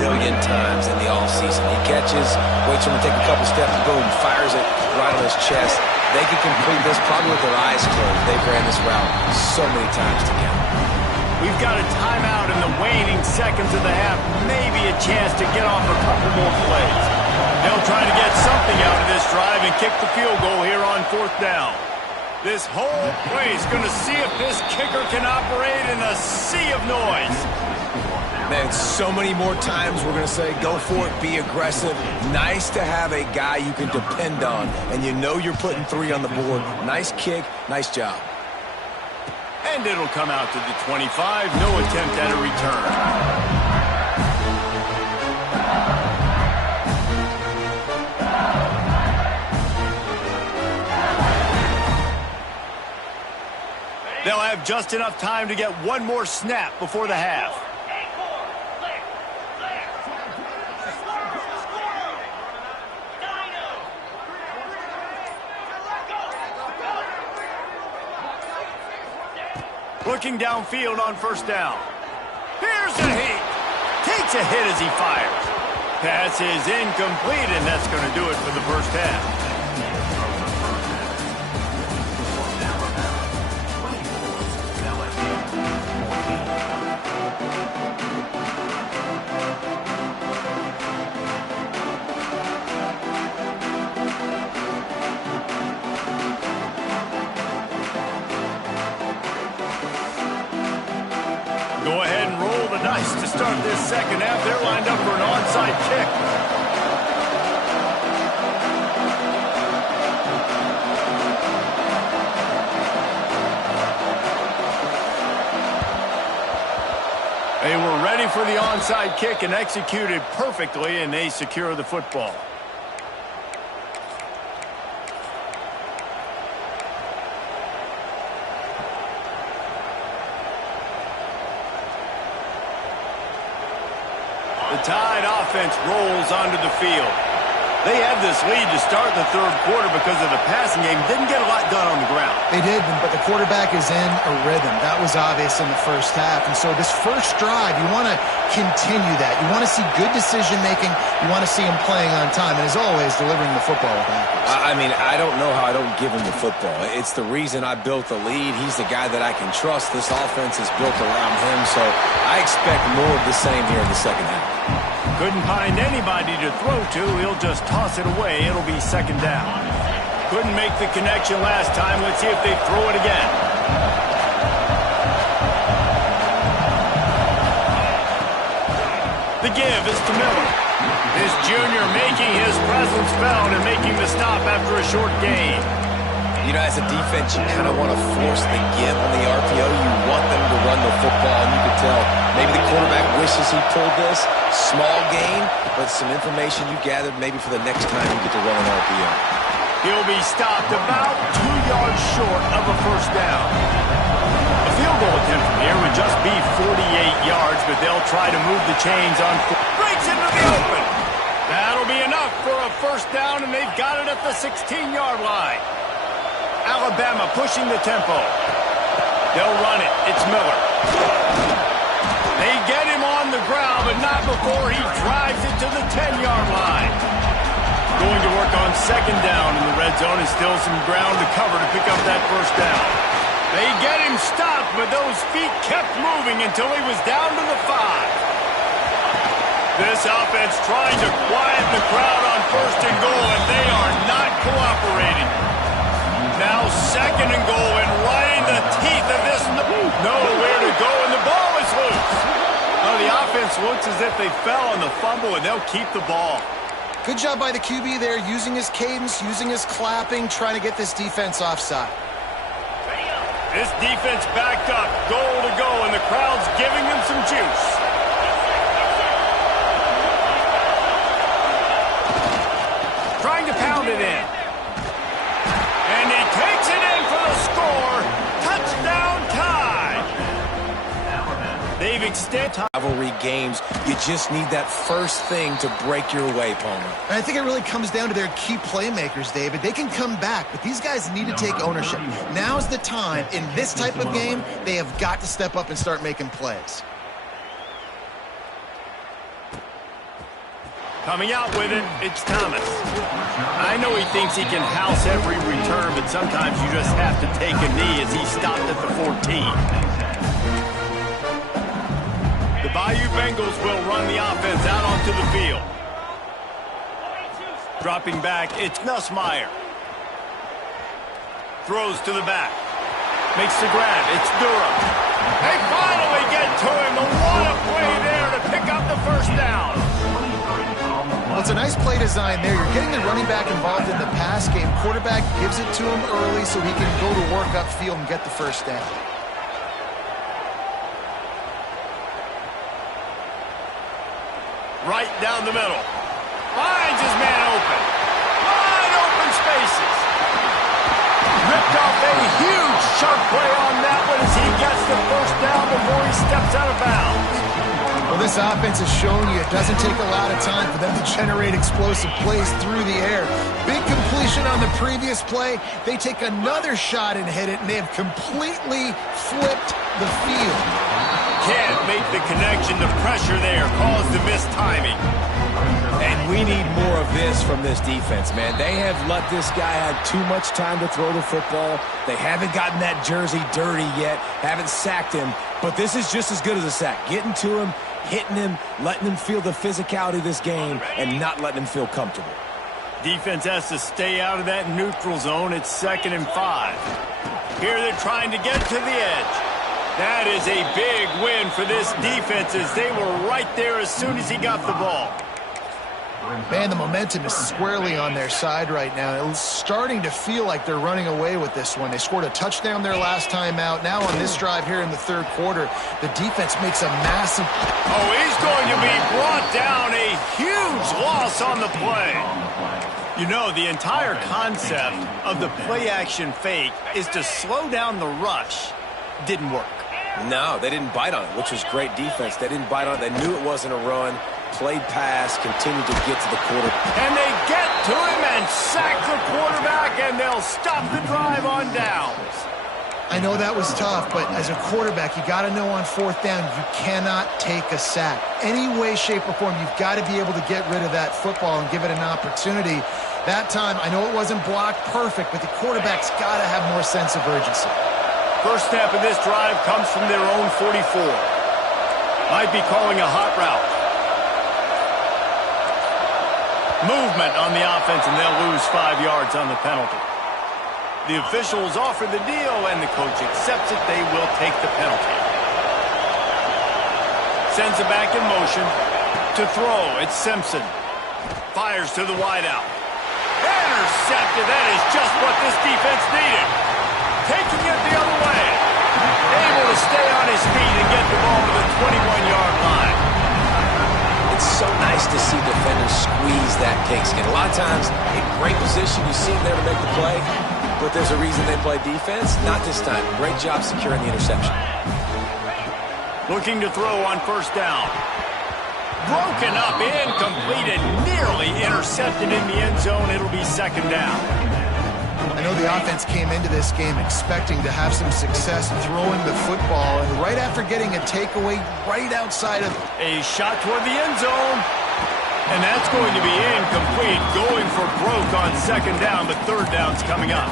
million times in the offseason. He catches, waits for him to take a couple steps, boom, fires it right on his chest. They can complete this probably with their eyes closed. They've ran this route so many times together. We've got a timeout in the waning seconds of the half. Maybe a chance to get off a couple more plays. They'll try to get something out of this drive and kick the field goal here on 4th down. This whole place is going to see if this kicker can operate in a sea of noise. Man, so many more times we're going to say, go for it, be aggressive. Nice to have a guy you can depend on, and you know you're putting 3 on the board. Nice kick, nice job. And it'll come out to the 25. No attempt at a return. They'll have just enough time to get one more snap before the half. Looking downfield on 1st down. Here's a hit. Takes a hit as he fires. Pass is incomplete, and that's going to do it for the first half. Go ahead and roll the dice to start this second half. They're lined up for an onside kick. They were ready for the onside kick and executed perfectly, and they secure the football. The Tide offense rolls onto the field. They had this lead to start the 3rd quarter because of the passing game. Didn't get a lot done on the ground. They did, but the quarterback is in a rhythm. That was obvious in the first half. And so this first drive, you want to continue that. You want to see good decision-making. You want to see him playing on time. And as always, delivering the football with accuracy. I mean, I don't know how I don't give him the football. It's the reason I built the lead. He's the guy that I can trust. This offense is built around him. So I expect more of the same here in the second half. Couldn't find anybody to throw to. He'll just toss it away. It'll be 2nd down. Couldn't make the connection last time. Let's see if they throw it again. The give is to Miller. This junior making his presence felt and making the stop after a short gain. You know, as a defense, you kind of want to force the give on the RPO. You want them to run the football, and you can tell maybe the quarterback wishes he pulled this. Small gain, but some information you gathered maybe for the next time you get to run an RPO. He'll be stopped about 2 yards short of a 1st down. A field goal attempt from here would just be 48 yards, but they'll try to move the chains on. Breaks into the open. That'll be enough for a 1st down, and they've got it at the 16-yard line. Alabama pushing the tempo. They'll run it. It's Miller. They get him on the ground, but not before he drives it to the 10-yard line. Going to work on 2nd down in the red zone, and still some ground to cover to pick up that 1st down. They get him stopped, but those feet kept moving until he was down to the 5. This offense trying to quiet the crowd on 1st and goal, and they are not cooperating. Now 2nd and goal, and right in the teeth of this. Nowhere to go, and the ball is loose. Well, the offense looks as if they fell on the fumble, and they'll keep the ball. Good job by the QB there, using his cadence, using his clapping, trying to get this defense offside. This defense backed up, goal to go, and the crowd's giving them some juice. Trying to pound it in. And he takes it in for the score. Touchdown Tide. They've extended Rivalry games, you just need that first thing to break your way, Palmer. And I think it really comes down to their key playmakers, David. They can come back, but these guys need to take ownership. Now's the time. In this type of game, they have got to step up and start making plays. Coming out with it, it's Thomas. I know he thinks he can house every return, but sometimes you just have to take a knee as he stopped at the 14. Bayou Bengals will run the offense out onto the field. Dropping back, it's Nussmeier. Throws to the back. Makes the grab. It's Durham. They finally get to him. What a play there to pick up the first down. Well, it's a nice play design there. You're getting the running back involved in the pass game. Quarterback gives it to him early so he can go to work upfield and get the first down. Right down the middle. Finds his man open. Wide open spaces. Ripped off a huge sharp play on that one as he gets the first down before he steps out of bounds. Well, this offense has shown you it doesn't take a lot of time for them to generate explosive plays through the air. Big completion on the previous play. They take another shot and hit it, and they have completely flipped the field. Can't make the connection. The pressure there caused the missed timing. And we need more of this from this defense, man. They have let this guy have too much time to throw the football. They haven't gotten that jersey dirty yet, haven't sacked him. But this is just as good as a sack. Getting to him, hitting him, letting him feel the physicality of this game, and not letting him feel comfortable. Defense has to stay out of that neutral zone. It's 2nd and 5. Here they're trying to get to the edge. That is a big win for this defense as they were right there as soon as he got the ball. Man, the momentum is squarely on their side right now. It's starting to feel like they're running away with this one. They scored a touchdown their last time out. Now on this drive here in the third quarter, the defense makes a massive... Oh, he's going to be brought down. A huge loss on the play. You know, the entire concept of the play-action fake is to slow down the rush. Didn't work. No, they didn't bite on it, which was great defense. They didn't bite on it. They knew it wasn't a run. Played pass, continued to get to the quarterback. And they get to him and sack the quarterback, and they'll stop the drive on downs. I know that was tough, but as a quarterback, you got to know on 4th down, you cannot take a sack. Any way, shape, or form, you've got to be able to get rid of that football and give it an opportunity. That time, I know it wasn't blocked perfect, but the quarterback's got to have more sense of urgency. First snap of this drive comes from their own 44. Might be calling a hot route. Movement on the offense, and they'll lose 5 yards on the penalty. The officials offer the deal, and the coach accepts it. They will take the penalty. Sends it back in motion. To throw, it's Simpson. Fires to the wideout. Intercepted. That is just what this defense needed. Taking it the other way. Able to stay on his feet and get the ball to the 21-yard line. It's so nice to see defenders squeeze that pigskin. A lot of times, in great position, you see them there to make the play, but there's a reason they play defense. Not this time. Great job securing the interception. Looking to throw on 1st down. Broken up, incomplete, and nearly intercepted in the end zone. It'll be 2nd down. I know the offense came into this game expecting to have some success throwing the football, and right after getting a takeaway right outside of... A shot toward the end zone, and that's going to be incomplete. Going for broke on 2nd down, but 3rd down's coming up.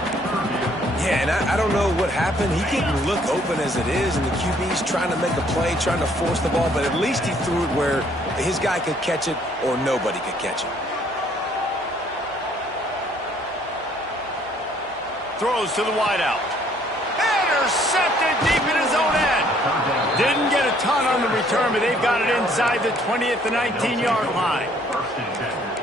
Yeah, and I don't know what happened. He didn't look open as it is, and the QB's trying to make a play, trying to force the ball, but at least he threw it where his guy could catch it or nobody could catch it. Throws to the wideout. Intercepted deep in his own end. Didn't get a ton on the return, but they've got it inside the 20 at the 19-yard line.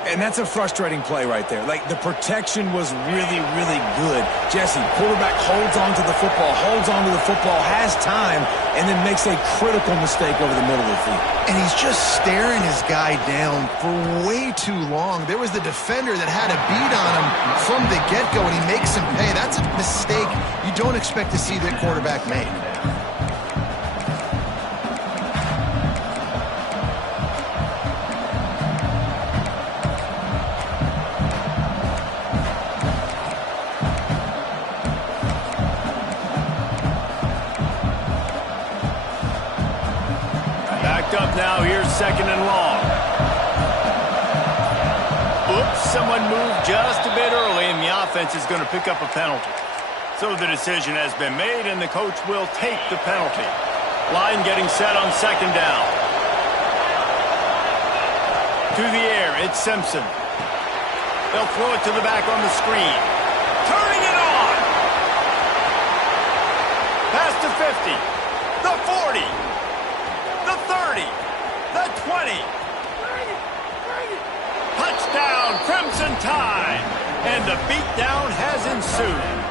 And that's a frustrating play right there. Like, the protection was really, really good. Jesse, quarterback holds on to the football, has time, and then makes a critical mistake over the middle of the field. And he's just staring his guy down for way too long. There was the defender that had a beat on him from the get-go, and he makes him pay. That's a mistake you don't expect to see the quarterback make. Up now, here's 2nd and long. Oops, someone moved just a bit early, and the offense is going to pick up a penalty. So the decision has been made, and the coach will take the penalty. Line getting set on 2nd down. To the air, it's Simpson. They'll throw it to the back on the screen. Turning it on. Pass to 50. The 40. The 30. The 20. Touchdown, Crimson Tide. And the beatdown has ensued.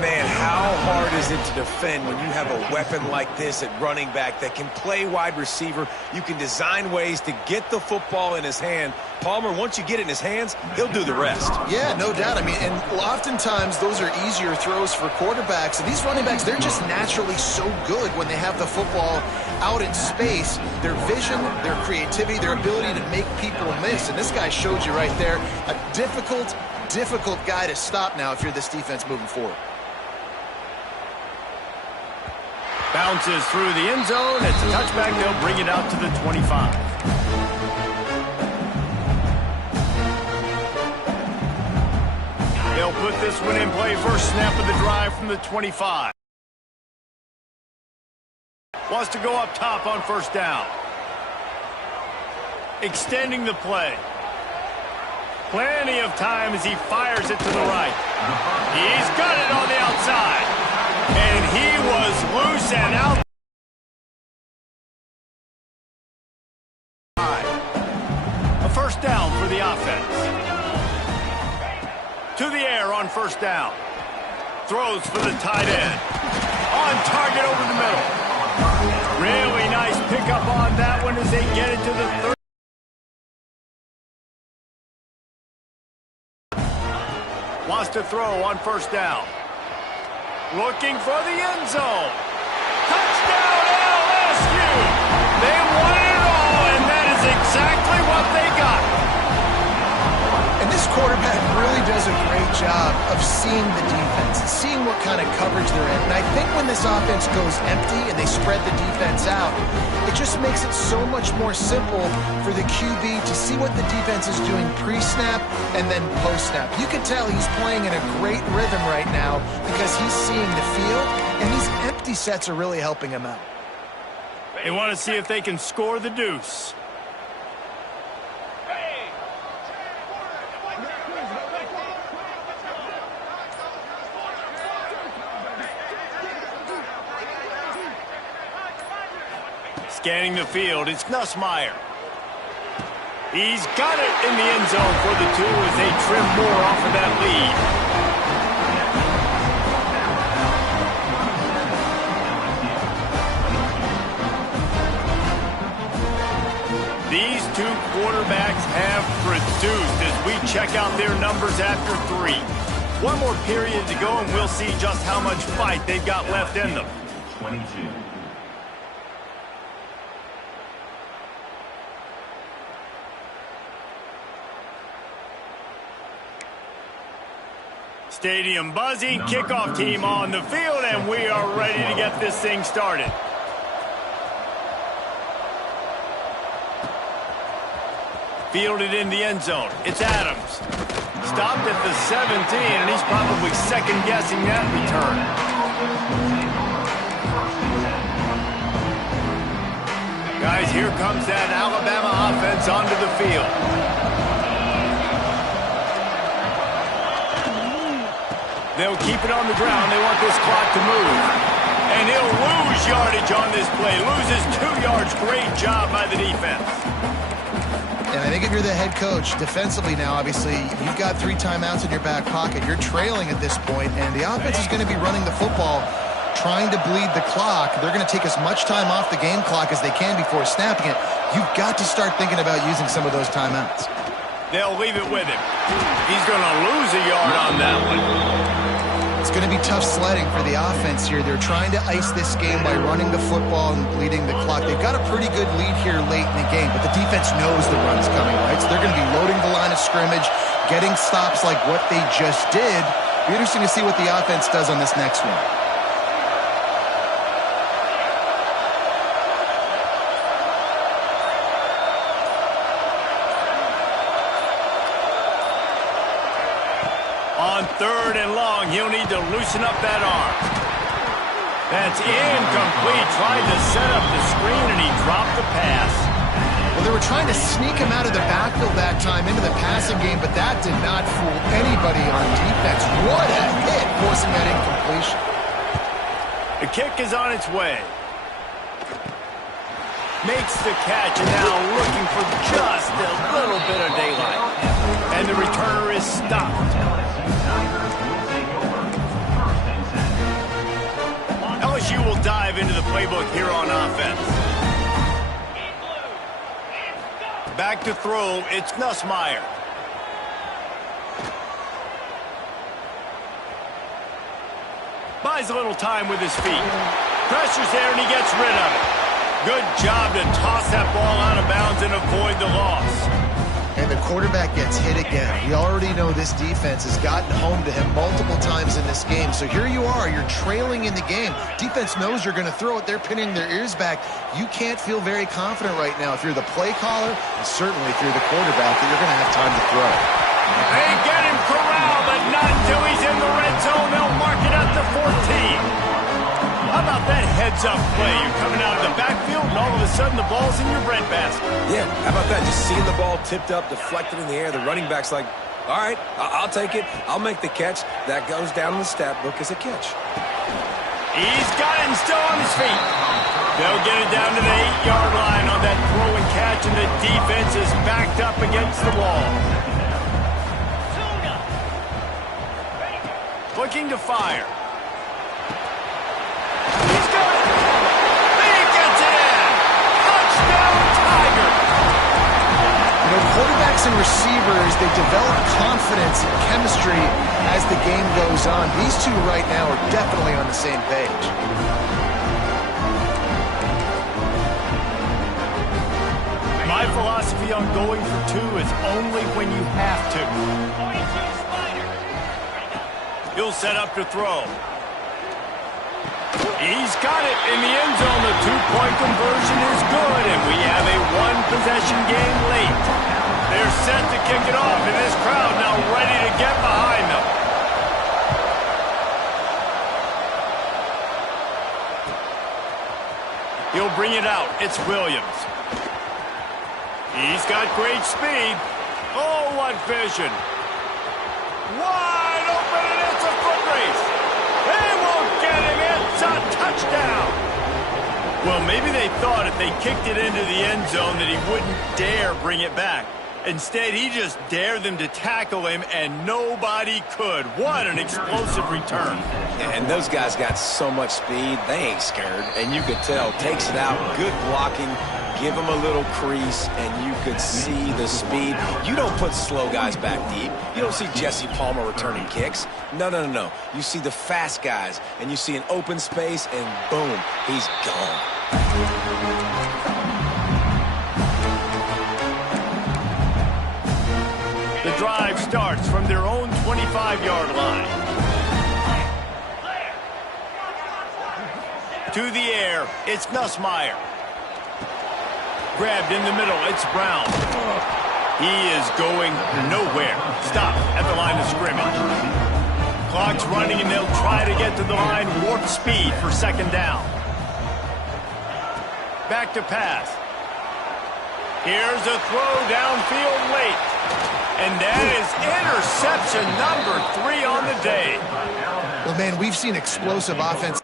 Man, how hard is it to defend when you have a weapon like this at running back that can play wide receiver? You can design ways to get the football in his hand. Palmer, once you get it in his hands, he'll do the rest. Yeah, no doubt. I mean, and oftentimes those are easier throws for quarterbacks. And these running backs, they're just naturally so good when they have the football out in space. Their vision, their creativity, their ability to make people miss. And this guy showed you right there, a difficult guy to stop now if you're this defense moving forward. Bounces through the end zone. It's a touchback. They'll bring it out to the 25. They'll put this one in play. First snap of the drive from the 25. Wants to go up top on first down. Extending the play. Plenty of time as he fires it to the right. He's got it on the outside. And he was loose and out. A first down for the offense. To the air on first down. Throws for the tight end. On target over the middle. Really nice pickup on that one as they get it to the 30. Wants to throw on first down. Looking for the end zone. Touchdown, LSU! They won it all, and that is exactly what they got. And this quarterback really does a great job of seeing the defense, seeing what kind of coverage they're in. And I think when this offense goes empty and they spread the defense out, it just makes it so much more simple for the QB to see what the defense is doing pre-snap and then post-snap. You can tell he's playing in a great rhythm right now because he's seeing the field, and these empty sets are really helping him out. They want to see if they can score the deuce. Scanning the field, it's Nussmeier. He's got it in the end zone for the 2 as they trim more off of that lead. These 2 quarterbacks have produced as we check out their numbers after 3. One more period to go and we'll see just how much fight they've got left in them. 22. Stadium buzzing, kickoff team on the field, and we are ready to get this thing started. Fielded in the end zone. It's Adams. Stopped at the 17, and he's probably second-guessing that return. Guys, here comes that Alabama offense onto the field. They'll keep it on the ground. They want this clock to move. And he'll lose yardage on this play. Loses 2 yards. Great job by the defense. And I think if you're the head coach, defensively now, obviously, you've got 3 timeouts in your back pocket. You're trailing at this point, and the offense is going to be running the football, trying to bleed the clock. They're going to take as much time off the game clock as they can before snapping it. You've got to start thinking about using some of those timeouts. They'll leave it with him. He's going to lose a yard on that one. It's going to be tough sledding for the offense here. They're trying to ice this game by running the football and bleeding the clock. They've got a pretty good lead here late in the game, but the defense knows the run's coming, right? So they're going to be loading the line of scrimmage, getting stops like what they just did. It'll be interesting to see what the offense does on this next one. On 3rd and long, he'll need to loosen up that arm. That's incomplete. Tried to set up the screen, and he dropped the pass. Well, they were trying to sneak him out of the backfield that time into the passing game, but that did not fool anybody on defense. What a hit, forcing that incompletion. The kick is on its way. Makes the catch, and now looking for just a little bit of daylight. And the returner is stopped. LSU will dive into the playbook here on offense. Back to throw, it's Nussmeier. Buys a little time with his feet. Pressure's there, and he gets rid of it. Good job to toss that ball out of bounds and avoid the loss. And the quarterback gets hit again. We already know this defense has gotten home to him multiple times in this game. So here you are, you're trailing in the game. Defense knows you're going to throw it. They're pinning their ears back. You can't feel very confident right now if you're the play caller, and certainly if you're the quarterback, that you're going to have time to throw. They get him corralled, but not until he's in the red zone. They'll mark it up to 14. How about that heads-up play? You're coming out of the backfield, and all of a sudden the ball's in your breadbasket. Yeah, how about that? Just seeing the ball tipped up, deflected in the air. The running back's like, all right, I'll take it. I'll make the catch. That goes down in the stat book as a catch. He's got it and still on his feet. They'll get it down to the 8-yard line on that throw and catch, and the defense is backed up against the wall. Looking to fire. Quarterbacks and receivers, they develop confidence and chemistry as the game goes on. These two right now are definitely on the same page. My philosophy on going for two is only when you have to. He'll set up to throw. He's got it in the end zone. The two-point conversion is good, and we have a one-possession game late. They're set to kick it off, and this crowd now ready to get behind them. He'll bring it out. It's Williams. He's got great speed. Oh, what vision. Wide open, and it's a foot race. They won't get him. It's a touchdown. Well, maybe they thought if they kicked it into the end zone that he wouldn't dare bring it back. Instead, he just dared them to tackle him, and nobody could. What an explosive return. And those guys got so much speed, they ain't scared. And you could tell, takes it out, good blocking, give him a little crease, and you could see the speed. You don't put slow guys back deep. You don't see Jesse Palmer returning kicks. No. You see the fast guys, and you see an open space, and boom, he's gone. The drive starts from their own 25-yard line. To the air, it's Nussmeier. Grabbed in the middle, it's Brown. He is going nowhere. Stop at the line of scrimmage. Clock's running, and they'll try to get to the line. Warp speed for second down. Back to pass. Here's a throw downfield late. And that is interception number 3 on the day. Well, man, we've seen explosive offense.